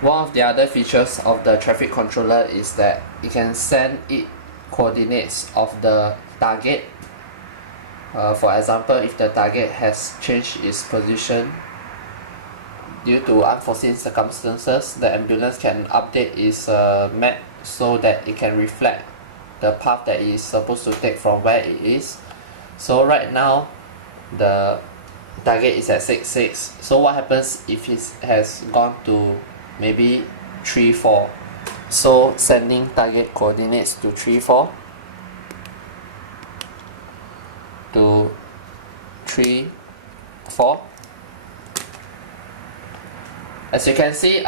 One of the other features of the traffic controller is that it can send it coordinates of the target. For example, if the target has changed its position due to unforeseen circumstances, the ambulance can update its map so that it can reflect the path that it is supposed to take from where it is. So right now the target is at 66, so what happens if it has gone to maybe 34? So sending target coordinates to 34 to 34. As you can see,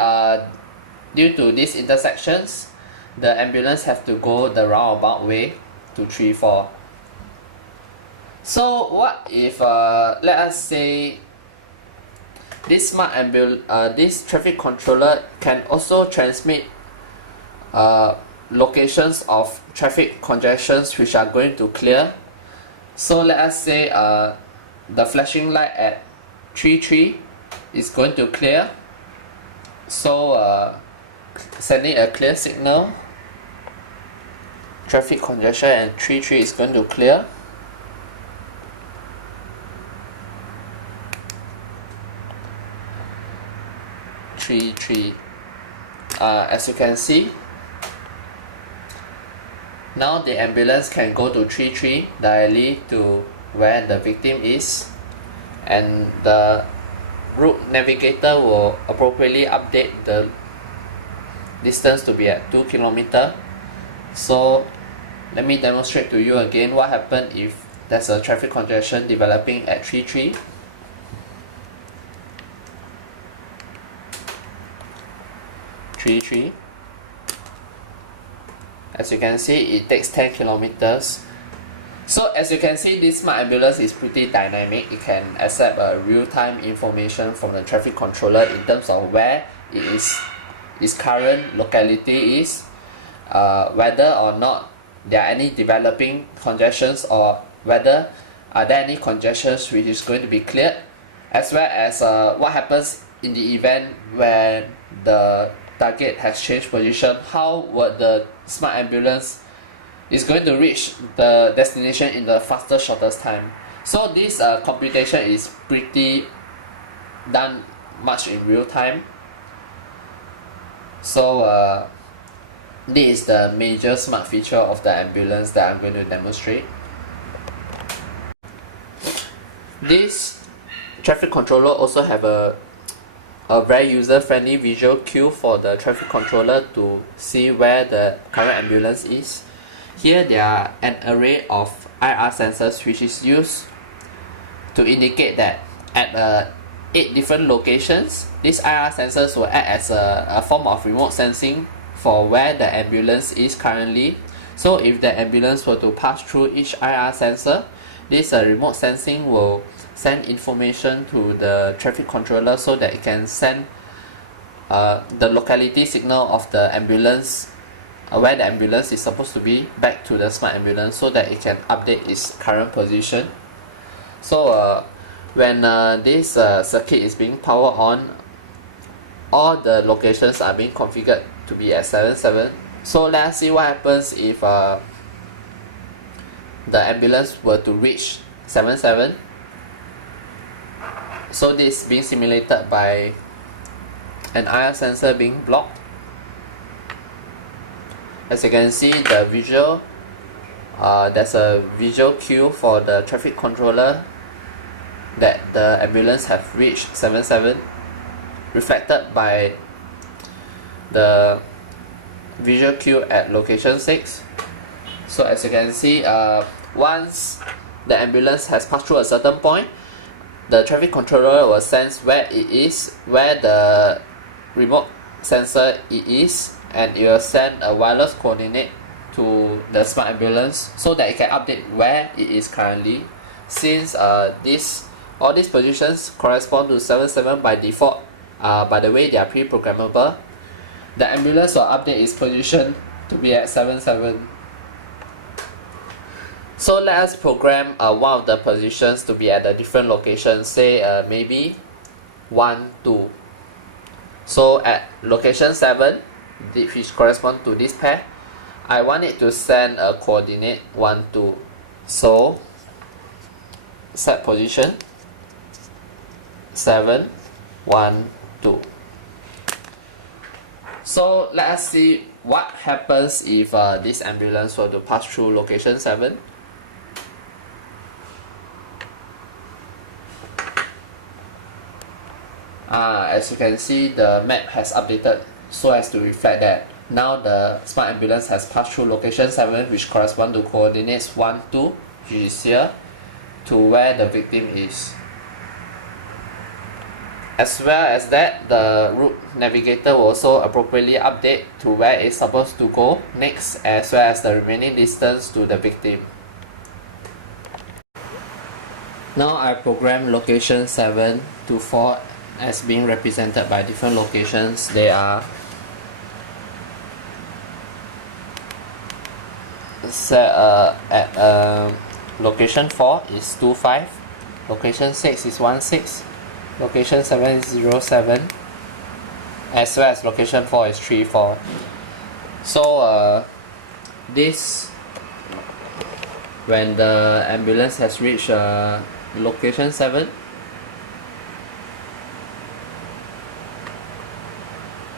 due to these intersections, the ambulance have to go the roundabout way to 34. So what if let us say this this traffic controller can also transmit locations of traffic congestions which are going to clear. So let us say the flashing light at 33 is going to clear, so sending a clear signal, traffic congestion and 33 is going to clear. As you can see, now the ambulance can go to 33 directly to where the victim is, and the route navigator will appropriately update the distance to be at 2 km. So let me demonstrate to you again what happens if there's a traffic congestion developing at 33. As you can see, it takes 10 kilometers. So as you can see, this smart ambulance is pretty dynamic. It can accept real-time information from the traffic controller in terms of where its current locality is, whether or not there are any developing congestions, or whether are there any congestions which is going to be cleared, as well as what happens in the event when the target has changed position, how would the smart ambulance is going to reach the destination in the fastest, shortest time. So this computation is pretty done much in real time. So this is the major smart feature of the ambulance that I'm going to demonstrate. This traffic controller also have a very user-friendly visual cue for the traffic controller to see where the current ambulance is. Here there are an array of IR sensors which is used to indicate that at 8 different locations, these IR sensors will act as a form of remote sensing for where the ambulance is currently. So if the ambulance were to pass through each IR sensor, this remote sensing will send information to the traffic controller so that it can send the locality signal of the ambulance, where the ambulance is supposed to be, back to the smart ambulance so that it can update its current position. So when this circuit is being powered on, all the locations are being configured to be at 77. So let's see what happens if the ambulance were to reach 77. So this is being simulated by an IR sensor being blocked. As you can see, the visual, there's a visual cue for the traffic controller that the ambulance have reached 77, reflected by the visual cue at location 6. So as you can see, once the ambulance has passed through a certain point, the traffic controller will sense where it is, where the remote sensor it is, and it will send a wireless coordinate to the smart ambulance so that it can update where it is currently. Since all these positions correspond to 77 by default, by the way they are pre-programmable, the ambulance will update its position to be at 77. So let us program one of the positions to be at a different location, say maybe 1, 2. So at location 7, which correspond to this pair, I want it to send a coordinate 1, 2. So set position 7, 1, 2. So let us see what happens if this ambulance were to pass through location 7. As you can see, the map has updated so as to reflect that now the smart ambulance has passed through location 7, which correspond to coordinates 1, 2, which is here, to where the victim is. As well as that, the route navigator will also appropriately update to where it's supposed to go next, as well as the remaining distance to the victim. Now I program location 7 to 4 as being represented by different locations. They are set at location 4 is 25, location 6 is 16, location 7 is 07, as well as location 4 is 34. So this, when the ambulance has reached location 7,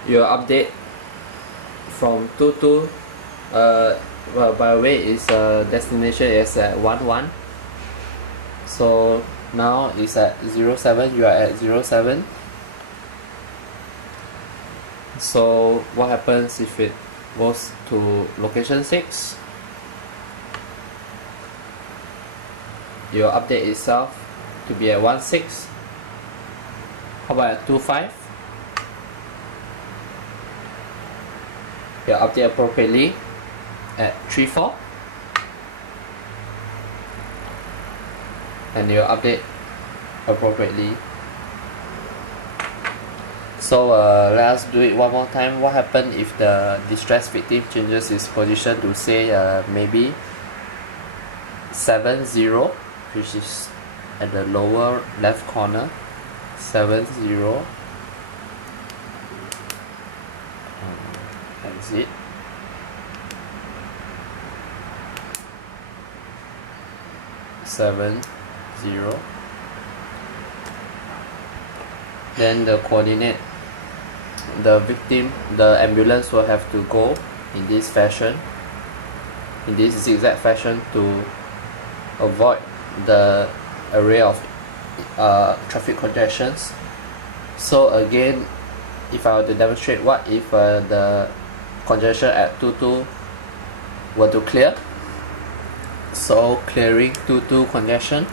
your update from 22, well, by the way, its destination is at 11. So now it's at 07, you are at 07. So what happens if it goes to location 6? Your update itself to be at 16. How about at 25? Your update appropriately at 34. And your update appropriately. So let us do it one more time. What happens if the distressed victim changes its position to say maybe 70, which is at the lower left corner, 70, exit, seven, 0. Then the coordinate, the victim, the ambulance will have to go in this fashion, in this zigzag fashion, to avoid the array of traffic congestions. So again, if I were to demonstrate, what if the congestion at 22 were to clear? So clearing 22 congestion,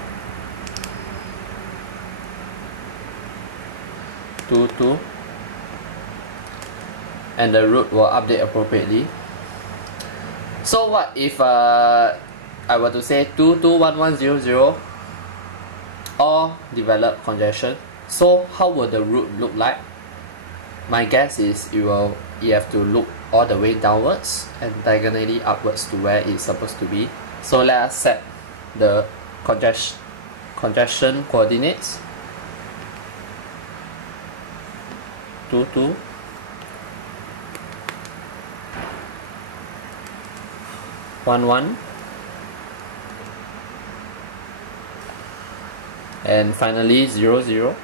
22, and the route will update appropriately. So what if I were to say 221100 or develop congestion? So how will the route look like? My guess is you have to look all the way downwards and diagonally upwards to where it's supposed to be. So let us set the congestion coordinates. 22, 11, and finally 00.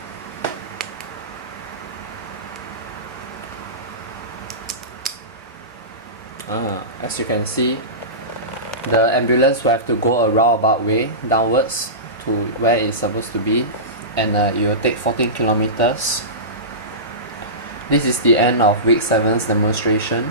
As you can see, the ambulance will have to go a roundabout way downwards to where it's supposed to be, and it will take 14 kilometers. This is the end of week 7's demonstration.